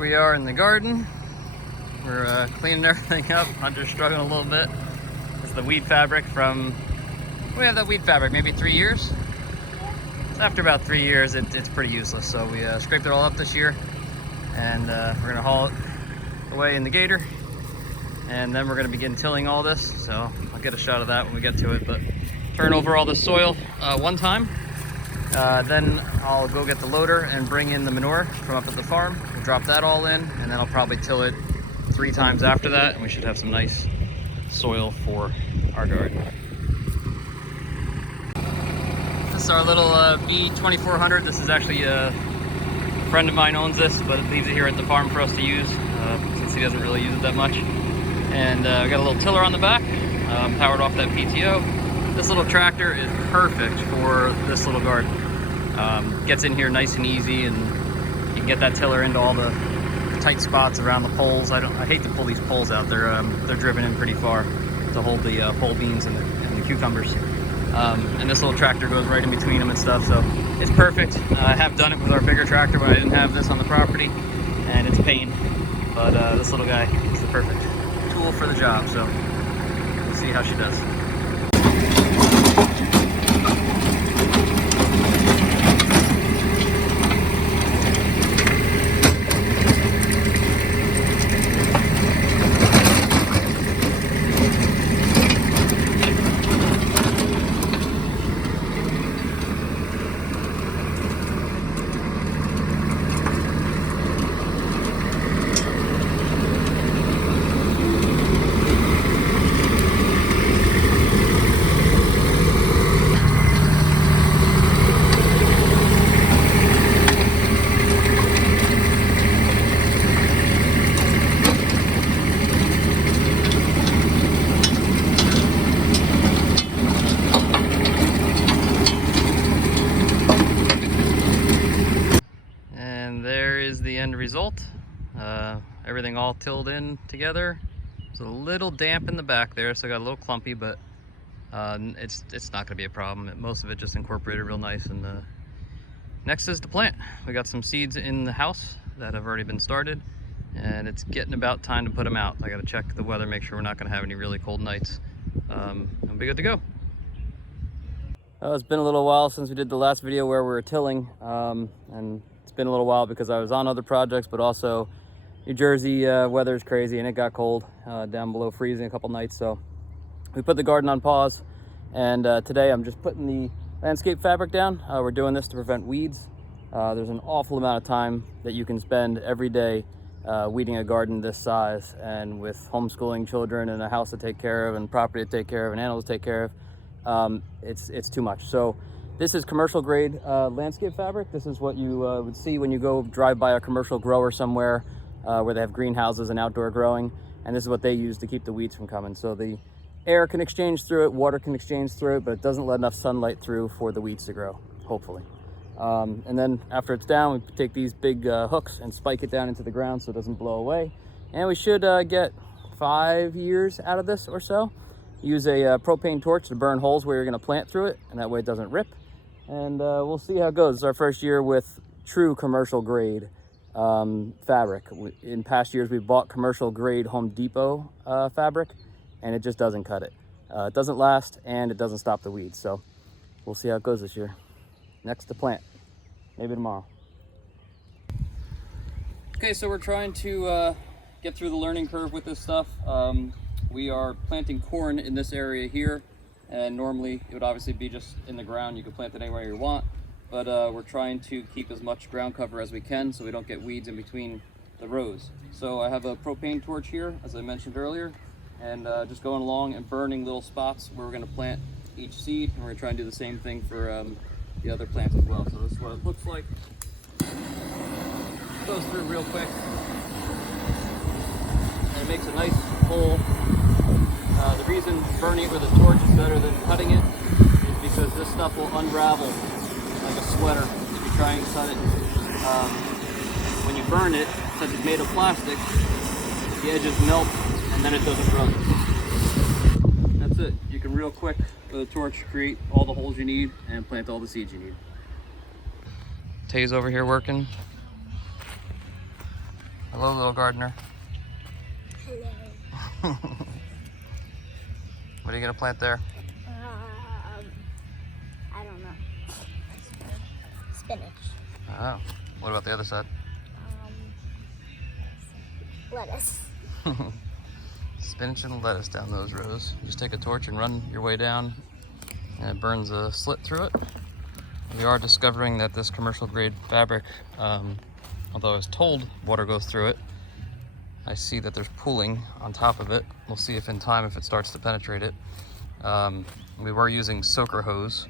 We are in the garden. We're cleaning everything up. Hunter's struggling a little bit. It's the weed fabric from, we have that weed fabric maybe 3 years. So after about 3 years, it's pretty useless. So we scraped it all up this year, and we're gonna haul it away in the gator, and then we're gonna begin tilling all this. So I'll get a shot of that when we get to it, but turn over all the soil one time. Then I'll go get the loader and bring in the manure from up at the farm. We'll drop that all in, and then I'll probably till it 3 times after that, and we should have some nice soil for our garden. This is our little B2400. This is actually a friend of mine owns this, but leaves it here at the farm for us to use, since he doesn't really use it that much. And we got a little tiller on the back, powered off that PTO. This little tractor is perfect for this little garden. Gets in here nice and easy, and you can get that tiller into all the tight spots around the poles. I hate to pull these poles out. They're driven in pretty far to hold the pole beans and the cucumbers. And this little tractor goes right in between them and stuff, so it's perfect. I have done it with our bigger tractor, but I didn't have this on the property, and it's a pain. But this little guy is the perfect tool for the job, so we'll see how she does. The end result. Everything all tilled in together. It's a little damp in the back there, so I got a little clumpy, but it's not gonna be a problem. Most of it just incorporated real nice. And next is the plant. We got some seeds in the house that have already been started, and it's getting about time to put them out. I gotta check the weather, make sure we're not gonna have any really cold nights, and be good to go. It's been a little while since we did the last video where we were tilling, and it's been a little while because I was on other projects, but also New Jersey weather is crazy, and it got cold, down below freezing a couple nights, so we put the garden on pause. And today I'm just putting the landscape fabric down. We're doing this to prevent weeds. There's an awful amount of time that you can spend every day weeding a garden this size, and with homeschooling children and a house to take care of and property to take care of and animals to take care of, it's too much. So this is commercial grade landscape fabric. This is what you would see when you go drive by a commercial grower somewhere where they have greenhouses and outdoor growing, and this is what they use to keep the weeds from coming. So the air can exchange through it, water can exchange through it, but it doesn't let enough sunlight through for the weeds to grow, hopefully. And then after it's down, we take these big hooks and spike it down into the ground so it doesn't blow away. And we should get 5 years out of this or so. Use a propane torch to burn holes where you're gonna plant through it, and that way it doesn't rip. And we'll see how it goes. It's our first year with true commercial grade fabric. In past years, we bought commercial grade Home Depot fabric, and it just doesn't cut it. It doesn't last, and it doesn't stop the weeds. So we'll see how it goes this year. Next to plant, maybe tomorrow. Okay, so we're trying to get through the learning curve with this stuff. We are planting corn in this area here, and normally it would obviously be just in the ground. You can plant it anywhere you want, but we're trying to keep as much ground cover as we can so we don't get weeds in between the rows. So I have a propane torch here, as I mentioned earlier, and just going along and burning little spots where we're going to plant each seed, and we're going to try and do the same thing for the other plants as well. So this is what it looks like. Goes through real quick, and it makes a nice hole. The reason burning it with a torch is better than cutting it is because this stuff will unravel like a sweater if you try and cut it. When you burn it, since it's made of plastic, the edges melt and then it doesn't run. That's it. You can real quick with a torch create all the holes you need and plant all the seeds you need. Tay's over here working. Hello, little gardener. Hello. What are you gonna plant there? I don't know. Spinach. Oh. What about the other side? Lettuce. Spinach and lettuce down those rows. Just take a torch and run your way down, and it burns a slit through it. We are discovering that this commercial grade fabric, although I was told water goes through it, I see that there's pooling on top of it. We'll see if in time if it starts to penetrate it. We were using soaker hose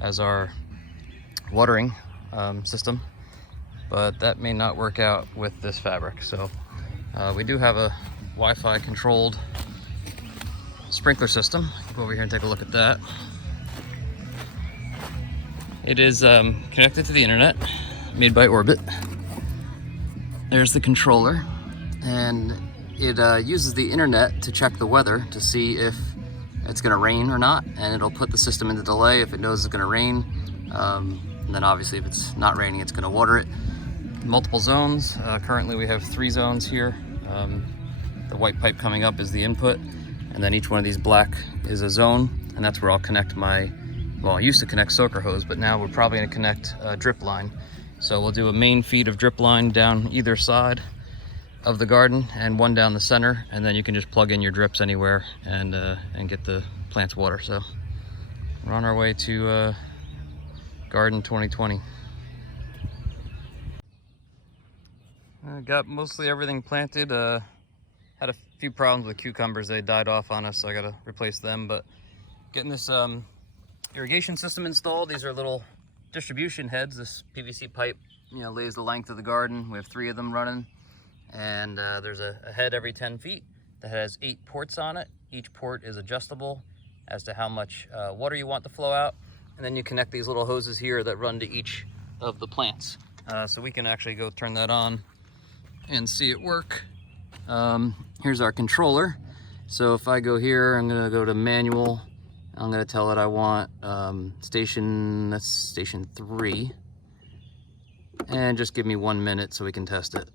as our watering system, but that may not work out with this fabric. So we do have a Wi-Fi controlled sprinkler system. Go over here and take a look at that. It is connected to the internet, made by Orbit. There's the controller, and it uses the internet to check the weather to see if it's gonna rain or not, and it'll put the system into delay if it knows it's gonna rain. And then obviously if it's not raining, it's gonna water it. Multiple zones. Currently we have 3 zones here. The white pipe coming up is the input, and then each one of these black is a zone, and that's where I'll connect my, well, I used to connect soaker hose, but now we're probably gonna connect a drip line. So we'll do a main feed of drip line down either side of the garden and one down the center, and then you can just plug in your drips anywhere and get the plants water. So we're on our way to Garden 2020. I got mostly everything planted. Had a few problems with cucumbers. They died off on us, so I gotta replace them. But getting this irrigation system installed. These are little distribution heads. This PVC pipe, lays the length of the garden. We have 3 of them running, and there's a head every 10 feet that has 8 ports on it. Each port is adjustable as to how much water you want to flow out, and then you connect these little hoses here that run to each of the plants. So we can actually go turn that on and see it work. Here's our controller. So if I go here, I'm gonna go to manual. I'm gonna tell it I want that's station 3. And just give me 1 minute so we can test it.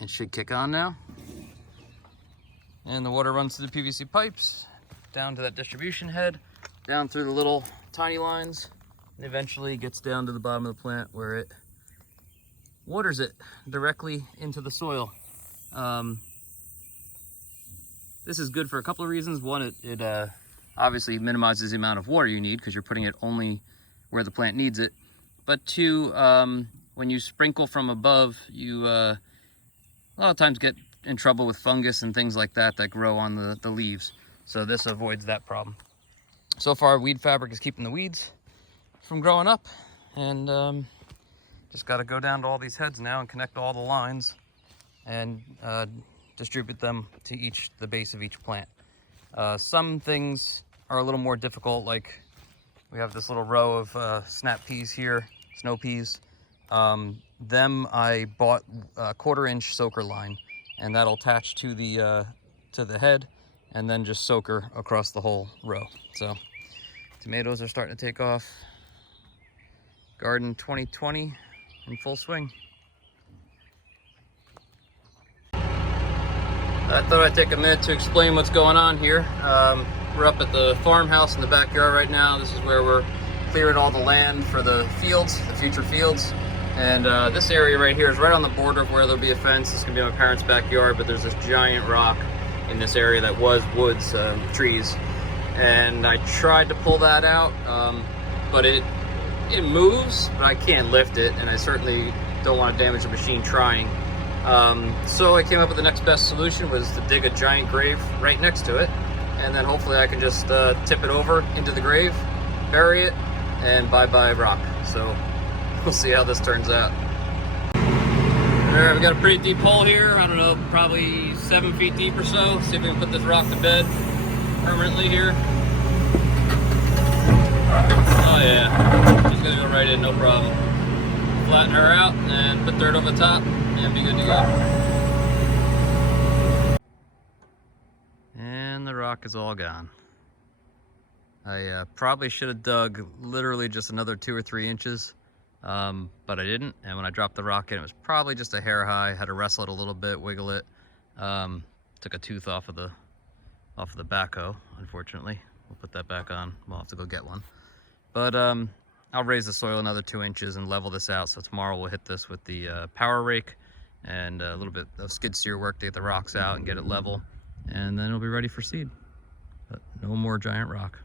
It should kick on now. And the water runs through the PVC pipes, down to that distribution head, down through the little tiny lines, and eventually gets down to the bottom of the plant where it waters it directly into the soil. This is good for a couple of reasons. One, it obviously minimizes the amount of water you need because you're putting it only where the plant needs it. But 2, when you sprinkle from above, you a lot of times get in trouble with fungus and things like that that grow on the leaves. So this avoids that problem. So far, weed fabric is keeping the weeds from growing up, and just got to go down to all these heads now and connect all the lines and distribute them to the base of each plant. Some things are a little more difficult, like we have this little row of snap peas here, snow peas. Them I bought a 1/4-inch soaker line, and that'll attach to the head and then just soaker across the whole row. So tomatoes are starting to take off. Garden 2020 in full swing. I thought I'd take a minute to explain what's going on here. We're up at the farmhouse in the backyard right now. This is where we're clearing all the land for the fields, the future fields. And this area right here is right on the border of where there'll be a fence. This is gonna be my parents' backyard, but there's this giant rock in this area that was woods, trees. And I tried to pull that out, but it moves, but I can't lift it, and I certainly don't want to damage the machine trying. So I came up with the next best solution was to dig a giant grave right next to it, and then hopefully I can just tip it over into the grave, bury it, and bye-bye rock. So we'll see how this turns out. All right, we got a pretty deep hole here. I don't know, probably 7 feet deep or so. See if we can put this rock to bed permanently here. Oh yeah, she's gonna go right in, no problem. Flatten her out and put dirt over the top and be good to go. And the rock is all gone. I probably should have dug literally just another 2 or 3 inches, but I didn't. And when I dropped the rock in, it was probably just a hair high. Had to wrestle it a little bit, wiggle it. Took a tooth off of the backhoe, unfortunately. We'll put that back on. We'll have to go get one. But I'll raise the soil another 2 inches and level this out. So tomorrow we'll hit this with the power rake and a little bit of skid steer work to get the rocks out and get it level. And then it'll be ready for seed. But no more giant rock.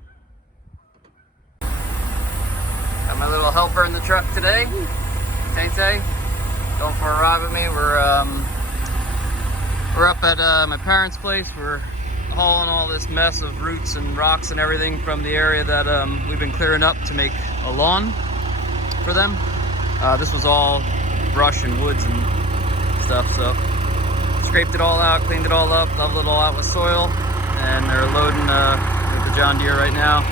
Got my little helper in the truck today. Tay-Tay, going for a ride with me. We're up at my parents' place. We're hauling all this mess of roots and rocks and everything from the area that we've been clearing up to make a lawn for them. This was all brush and woods and stuff, so scraped it all out, cleaned it all up, leveled it all out with soil, and they're loading with the John Deere right now,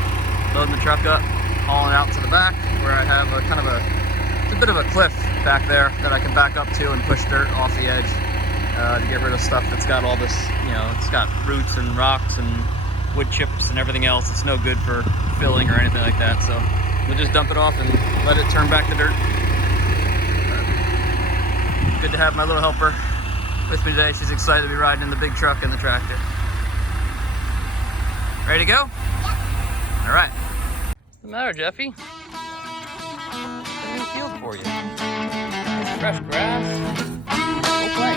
loading the truck up, hauling out to the back where I have a kind of it's a bit of a cliff back there that I can back up to and push dirt off the edge to get rid of stuff that's got all this, it's got roots and rocks and wood chips and everything else. It's no good for filling or anything like that, so we'll just dump it off and let it turn back to dirt. Good to have my little helper with me today. She's excited to be riding in the big truck and the tractor. Ready to go? Yep. All right. What's the matter, Jeffy? It's a new field for you. Fresh grass. Go play.